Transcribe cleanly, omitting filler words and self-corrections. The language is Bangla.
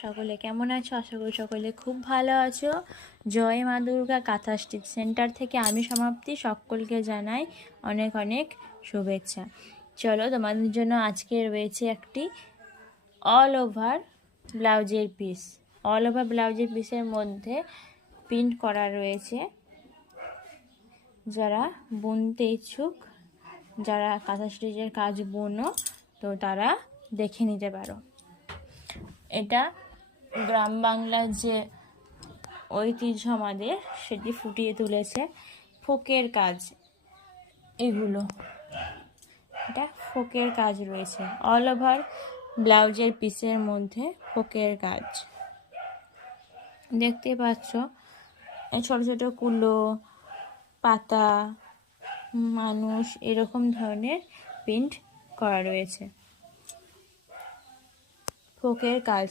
সকলে কেমন আছো? আশা করি সকলে খুব ভালো আছো। জয় মা দুর্গা কাঁথা স্টিচ সেন্টার থেকে আমি সমাপ্তি সকলকে জানাই অনেক অনেক শুভেচ্ছা। চলো, তোমাদের জন্য আজকে রয়েছে একটি অল ওভার ব্লাউজের পিস। অল ওভার ব্লাউজের পিসের মধ্যে প্রিন্ট করা রয়েছে। যারা বুনতে ইচ্ছুক, যারা কাঁথা স্টিচের কাজ বুনো, তো তারা দেখে নিতে পারো। এটা গ্রাম বাংলার যে ঐতিহ্য আমাদের, সেটি ফুটিয়ে তুলেছে ফোকের কাজ। এগুলো এটা ফোকের কাজ রয়েছে অল ওভার ব্লাউজের পিসের মধ্যে। ফোকের কাজ দেখতে পাচ্ছ, ছোট ছোট কুলো, পাতা, মানুষ, এরকম ধরনের প্রিন্ট করা রয়েছে। ফোকের কাজ